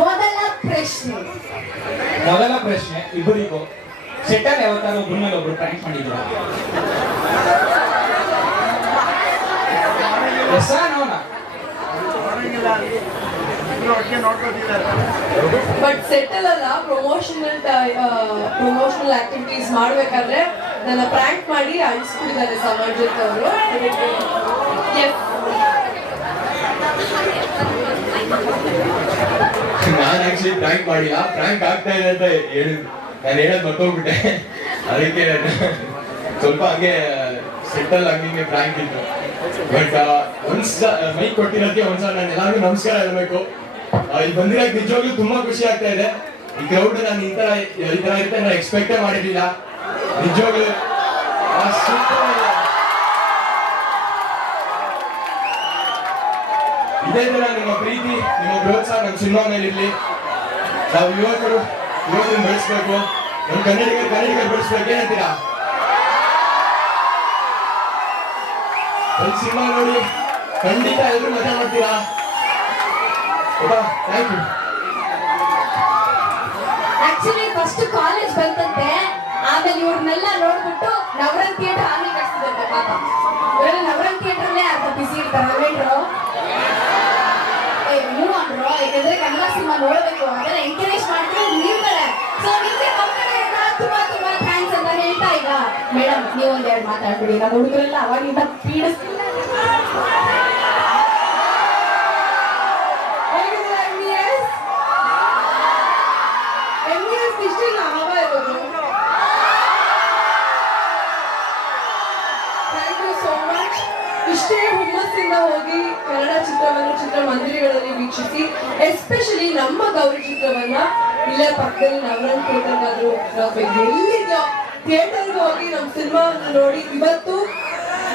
ಮೊದಲ ಪ್ರಶ್ನೆ. ಮೊದಲ ಪ್ರಶ್ನೆ ಇಬ್ಬರಿಗೂ. ಸೆಟಲ್ ಯಾವತ್ತಾರು ಒಬ್ಬರ ಮೇಲೆ ಒಬ್ರು ಪ್ರ್ಯಾಂಕ್ ಮಾಡಿದ್ರ ಎಸ್ ನೋನಾ ಬಟ್ ಸೆಟಲ್ ಅಲ್ಲ ಪ್ರಮೋಷನಲ್ ಪ್ರಮೋಷನಲ್ ಆಕ್ಟಿವಿಟೀಸ್ ಮಾಡ್ಬೇಕಾದ್ರೆ ನನ್ನ ಪ್ರ್ಯಾಂಕ್ ಮಾಡಿ ಅಳಿಸ್ಬಿಟ್ಟಿದ್ದಾರೆ ಸಮಾಜಕ್ಕೆ ಅವರು. ನಾನು ಆಕ್ಚುಲಿ ಪ್ರ್ಯಾಂಕ್ ಮಾಡಿಲ್ಲ. ಪ್ರ್ಯಾಂಕ್ ಆಗ್ತಾ ಇದೆ ಅಂತ ಹೇಳಿ ನಾನು ಹೇಳೋದು ಮರ್ತೋಗ್ಬಿಟ್ಟೆ. ಅದಕ್ಕೆ ಸ್ವಲ್ಪ ಹಂಗೆ ಸೆಟ್ಟಲ್ ಹಂಗೆ ಪ್ರ್ಯಾಂಕ್ ಇತ್ತು ಬಟ್ ಒಂದ್ಸ, ಮೈಕ್ ಕೊಟ್ಟಿರೋದಕ್ಕೆ ಒಂದ್ಸಲ ನಾನು ಎಲ್ಲರಿಗೂ ನಮಸ್ಕಾರ ಹೇಳ್ಬೇಕು. ಇಲ್ಲಿ ಬಂದಿರೋಕೆ ನಿಜವಾಗ್ಲೂ ತುಂಬಾ ಖುಷಿ ಆಗ್ತಾ ಇದೆ. ಈ ಕ್ರೌಡ್ ನಾನು ಈ ತರ ಈ ತರ ಇರುತ್ತೆ ನಾನು ಎಕ್ಸ್ಪೆಕ್ಟೇ ಮಾಡಿರ್ಲಿಲ್ಲ. ನಿಜವಾಗ್ಲೂ ಇದೇ ತರ ನಿಮ್ಮ ಪ್ರೀತಿ, ನಿಮ್ಮ ಪ್ರೋತ್ಸಾಹ ನಮ್ಮ ಸಿನಿಮಾ ಇರ್ಲಿ ನಾವು ಯುವಕರು, ಯುವಕರನ್ನ ಬೆಳೆಸ್ಬೇಕು. ನಮ್ಮ ಕನ್ನಡಿಗರು ಕನ್ನಡಿಗರು ಬೆಳೆಸ್ಬೇಕು. ಏನಂತೀರಾ? ಒಂದು ಸಿನಿಮಾ ನೋಡಿ ಖಂಡಿತ ಎಲ್ಲರೂ ಮಜಾ ಮಾಡ್ತೀರಾ? Thank you actually first college ಬಂತಂತೆ. ಆಮೇಲೆ ಇವ್ರನ್ನೆಲ್ಲ ನೋಡ್ಬಿಟ್ಟು ನವರಂಗ್ ಥಿಯೇಟರ್ ಆಮೇಲೆ ಕಟ್ಸಿದಂತೆ ಪಾಪ. ಇವೆಲ್ಲ ನವರಂಗ್ ಥಿಯೇಟರ್ ಅಲ್ಲೇ ಅರ್ಧ ಬಿಸಿ ಇರ್ತಾರೆ ಅಲ್ವೇನ್ರು ಏ ನೀವು ಅಂದ್ರು ಯಾಕಂದ್ರೆ ಕನ್ನಡ ಸಿನಿಮಾ ನೋಡಬೇಕು ಅದೆಲ್ಲ ಎಂಕರೇಜ್ ಮಾಡ್ತಾರೆ ನಿಲ್ತಾರೆ ಸೊ ನಿಮ್ಗೆ ಮಕ್ಕಳಿಗೆಲ್ಲ ತುಂಬಾ ತುಂಬಾ ಥ್ಯಾಂಕ್ಸ್ ಅಂತ ಹೇಳ್ತಾ ಈಗ ಮೇಡಮ್ ನೀವು ಒಂದೆರಡು ಮಾತಾಡ್ಬಿಡಿ. ನಮ್ಮ ಹುಡುಗರೆಲ್ಲ ಅವಾಗಿಂದ ಪೀಡಿಸ್ತಿಲ್ಲ ಹೇಗಿದೆ MBS? MBS ಇಷ್ಟೇ ಲಾಭ ಇರೋದು ಥ್ಯಾಂಕ್ ಯು ಸೋ ಮಚ್ ಇಷ್ಟೇ ಹುಮ್ಮಸ್ಸಿಂದ ಹೋಗಿ ಕನ್ನಡ ಚಿತ್ರವನ್ನು ಚಿತ್ರಮಂದಿರಗಳಲ್ಲಿ ವೀಕ್ಷಿಸಿ ಎಸ್ಪೆಷಲಿ ನಮ್ಮ ಗೌರಿ ಚಿತ್ರವನ್ನ ಇಲ್ಲೇ ಪಕ್ಕದಲ್ಲಿ ನವರನ್ ಥಿಯೇಟರ್ಗಾದ್ರು ನಾವು ಥಿಯೇಟರ್ಗೆ ಹೋಗಿ ನಮ್ಮ ಸಿನಿಮಾವನ್ನು ನೋಡಿ ಇವತ್ತು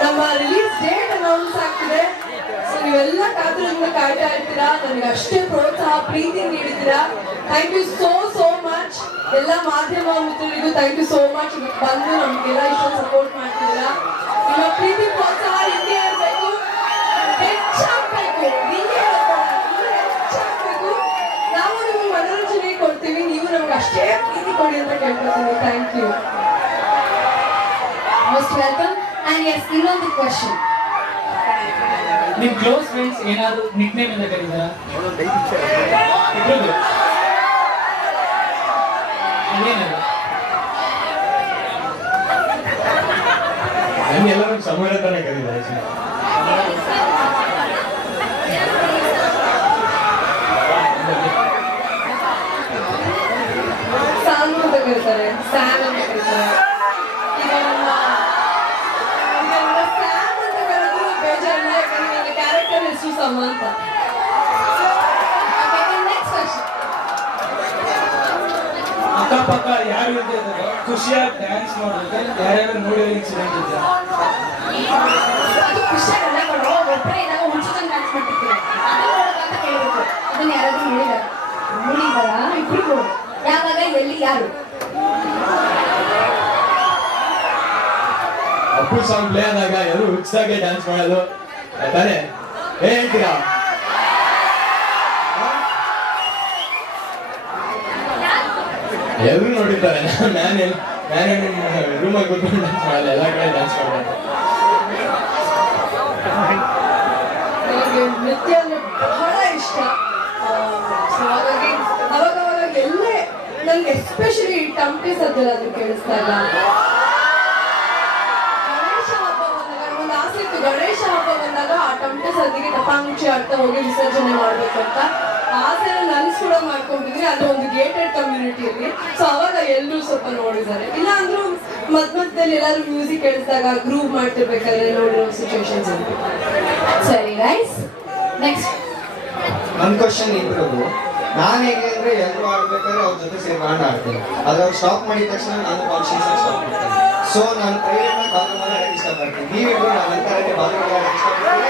ನಮ್ಮ ರಿಲೀಸ್ ಡೇಟ್ ಅನೌನ್ಸ್ ಆಗ್ತಿದೆ. ಸೊ ನೀವೆಲ್ಲ ಕಾತರದಿಂದ ಕಾಯ್ತಾ ಇರ್ತೀರಾ? ನನಗೆ ಅಷ್ಟೇ ಪ್ರೋತ್ಸಾಹ, ಪ್ರೀತಿ ನೀಡಿದ್ದೀರಾ? Thank you so so much ಎಲ್ಲ ಮಾಧ್ಯಮ ಮಿತ್ರರಿಗೂ ಥ್ಯಾಂಕ್ ಯು ಸೋ ಮಚ್ ಬಂದು ನಮಗೆಲ್ಲ ಇಷ್ಟ ಸಪೋರ್ಟ್ ಮಾಡ್ತಿದ್ದೀರಾ? ನಿಮ್ಮ ಪ್ರೀತಿ ಪ್ರೋತ್ಸಾಹ ನೀವು ನಮ್ಗೆ ಅಷ್ಟೇ ಪ್ರೀತಿ ಕೊಡಿ ಅಂತ ಕೇಳ್ಕೊತೀನಿ thank you most welcome and yes ಇನ್ನೊಂದು ಕ್ವಶನ್ ನಿಮ್ ಕ್ಲೋಸ್ ಫ್ರೆಂಡ್ಸ್ ಏನಾದ್ರು ನಿಕ್ ನೇಮ್ ಅಂತ ಕರೀತಾರ ಇಬ್ರಿಗೂ ಅದೇನದು ನನ್ಗೆಲ್ಲರೂ ಸಮಯ ತಾನೇ ಕರೀತಾರೆ ಹೆಸರು ಸಮಂತ ನೆಕ್ಸ್ಟ್ ಕ್ವಶನ್ ಅಕ್ಕಪಕ್ಕ ಯಾರು ಇದ್ದಾರೆ ಖುಷಿಯಾಗಿ ಡ್ಯಾನ್ಸ್ ಮಾಡೋದಕ್ಕೆ ಯಾರ್ಯಾರು ನೋಡಿರೋ ಇನ್ಸಿಡೆಂಟ್ ಇದೆ ಅದು ಖುಷಿಯಾಗಲ್ಲ ಒಬ್ಬರೇ ಏನಾಗ ಡ್ಯಾನ್ಸ್ ಮಾಡ್ತಿರ್ತೀರ? ಅದನ್ನ ನೋಡೋದಂತ ಕೇಳಬೇಕು ಅದನ್ನ ಯಾರಾದ್ರೂ ನೋಡಿದಾರ? ನೋಡಿದಾರ ಇಬ್ರಿಗೂ ಯಾವಾಗ ಎಲ್ಲಿ ಯಾರು? ಅಪ್ಪು ಸಾಂಗ್ ಪ್ಲೇ ಆದಾಗ ಎಲ್ಲರೂ ಹುಚ್ಚಾಗೆ ಡ್ಯಾನ್ಸ್ ಮಾಡೋದು ತಾನೇ? ಹೇಳ್ತೀರಾ ಎಲ್ಲರೂ ನೋಡಿರ್ತಾರೆ ನಾನೇ ನಾನೇ ರೂಮಲ್ಲಿ ಕೂತ್ಕೊಂಡು. ಡ್ಯಾನ್ಸ್ ಮಾಡಲ್ಲ ಎಲ್ಲ ಕಡೆ ಡ್ಯಾನ್ಸ್ ಮಾಡೋದು. ನನಗೆ ನೃತ್ಯ ಅಂದ್ರೆ ಬಹಳ ಇಷ್ಟ. ಹಾಗಾಗಿ ಅವಾಗ ಅವಾಗ ಎಲ್ಲೇ ನಂಗೆ ಎಸ್ಪೆಷಲಿ ಟಂಪಿ ಸದ್ದೆಲ್ಲ ಅದು ಕೇಳಿಸ್ತಾ ಇಲ್ಲ. ಆ ಟಮಟೆ ಆಗ್ತಾ ಹೋಗಿ ವಿಸರ್ಜನೆ ಮಾಡ್ಬೇಕಂತ ಆಸೆನ ನನ್ಸ್ ಕೂಡ ಮಾಡ್ಕೊಂಡಿದ್ವಿ, ಅದು ಒಂದು ಗೇಟೆಡ್ ಕಮ್ಯುನಿಟಿಯಲ್ಲಿ ಸೊ ಅವಾಗ ಎಲ್ಲರೂ ಸ್ವಲ್ಪ ನೋಡಿದ್ದಾರೆ. ಇಲ್ಲ ಅಂದ್ರೂ ಮಧ್ಯ ಮಧ್ಯದಲ್ಲಿ ಎಲ್ಲರೂ ಮ್ಯೂಸಿಕ್ ಕೇಳಿಸಿದಾಗ ಗ್ರೂವ್ ಮಾಡ್ತಿರ್ಬೇಕಾದ್ರೆ ನೋಡಿರೋ ಸಿಚುವೇಶನ್ಸ್ ಉಂಟು ಸರಿ ಗೈಸ್ ನೆಕ್ಸ್ಟ್ ನನ್ನ ಕ್ವಶನ್ ಇಬ್ರಿಗೂ ನಾನು ಹೇಗೆ ಅಂದ್ರೆ ಎಲ್ಲರೂ ಆಡ್ಬೇಕಾದ್ರೆ ಅವ್ರ ಜೊತೆ ಸೇರಿ ನಾನು ಆಡ್ತೀನಿ ಅದು ಅವ್ರು ಸ್ಟಾಪ್ ಮಾಡಿದ ತಕ್ಷಣ ನಾನು ಕಾನ್ಶಿಯಸ್ ಸ್ಟಾಪ್ ಮಾಡ್ತೀನಿ. ಸೊ ನಾನು ಪ್ರೈವೇಟ್ ಬಾತ್ರೂಮ್ ಆಡಕ್ಕೆ ಇಷ್ಟಪಡ್ತೀನಿ ನೀವಿಬ್ರು ನಾನು ಅಂತಾರಕ್ಕೆ ಆಡಕ್ಕೆ ಇಷ್ಟಪಡ್ತೀನಿ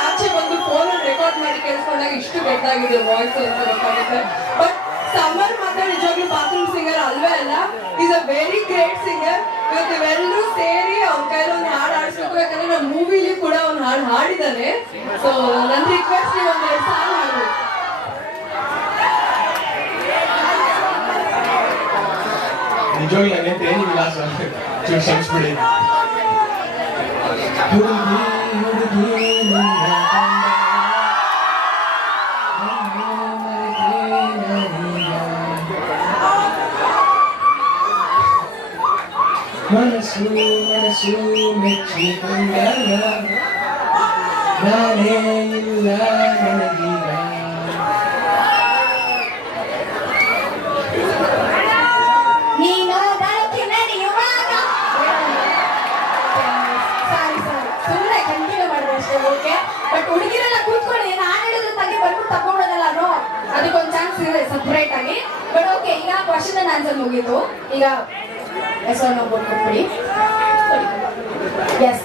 ಕೇಳಿಸ್ಕೊಂಡಾಗ ಇಷ್ಟು ಬೆಟ್ಟಾಗಿದೆ ವಾಯ್ಸ್ ಅಂತ ಗೊತ್ತಾಗುತ್ತೆ. ಬಟ್ ಸಮರ್ ಮಾತ್ರ ನಿಜವಾಗ್ಲೂ ಬಾತ್ರೂಮ್ ಸಿಂಗರ್ ಅಲ್ವೇ ಅಲ್ಲ is a very great singer ಇವತ್ತು ಇವೆಲ್ಲರೂ ಸೇರಿ ಅವ್ನ ಕೈಲಿ ಒಂದು ಹಾಡು ಆಡಿಸ್ಬೇಕು ಯಾಕಂದ್ರೆ ನಮ್ಮ ಮೂವಿಲಿ ಕೂಡ ಒಂದು ಹಾಡು ಹಾಡಿದ್ದಾನೆ. ಸೊ ನನ್ನ ರಿಕ್ವೆಸ್ಟ್ ನೀವು ಒಂದು ಎರಡು ಸಾಂಗ್ ಹಾಡ್ಬೇಕು ನಿಜವಾಗ್ಲೂ ಇಲ್ಲ ಸರ್ ಕ್ಷಮಿಸ್ಬಿಡಿ. ಮನಸ್ಸು ಮನಸ್ಸು ಮೆಚ್ಚಿಕೊಂಡಾಗ ನಾನೇ ಇಲ್ಲ ನನಗೀಗ ಬಟ್ ಹುಡುಗಿರೆಲ್ಲ ನಾನು ಅದಕ್ಕೊಂದು ಚಾನ್ಸ್ ಇದೆ ಸಪ್ರೇಟ್ ಆಗಿ. ಬಟ್ ಓಕೆ ಈಗ ಕ್ವಶನ್ ಆನ್ಸರ್ ಮುಗೀತು. ಈಗ ಹೆಸರು ನಾವು ಕೊಟ್ಬಿಡಿ ಎಸ್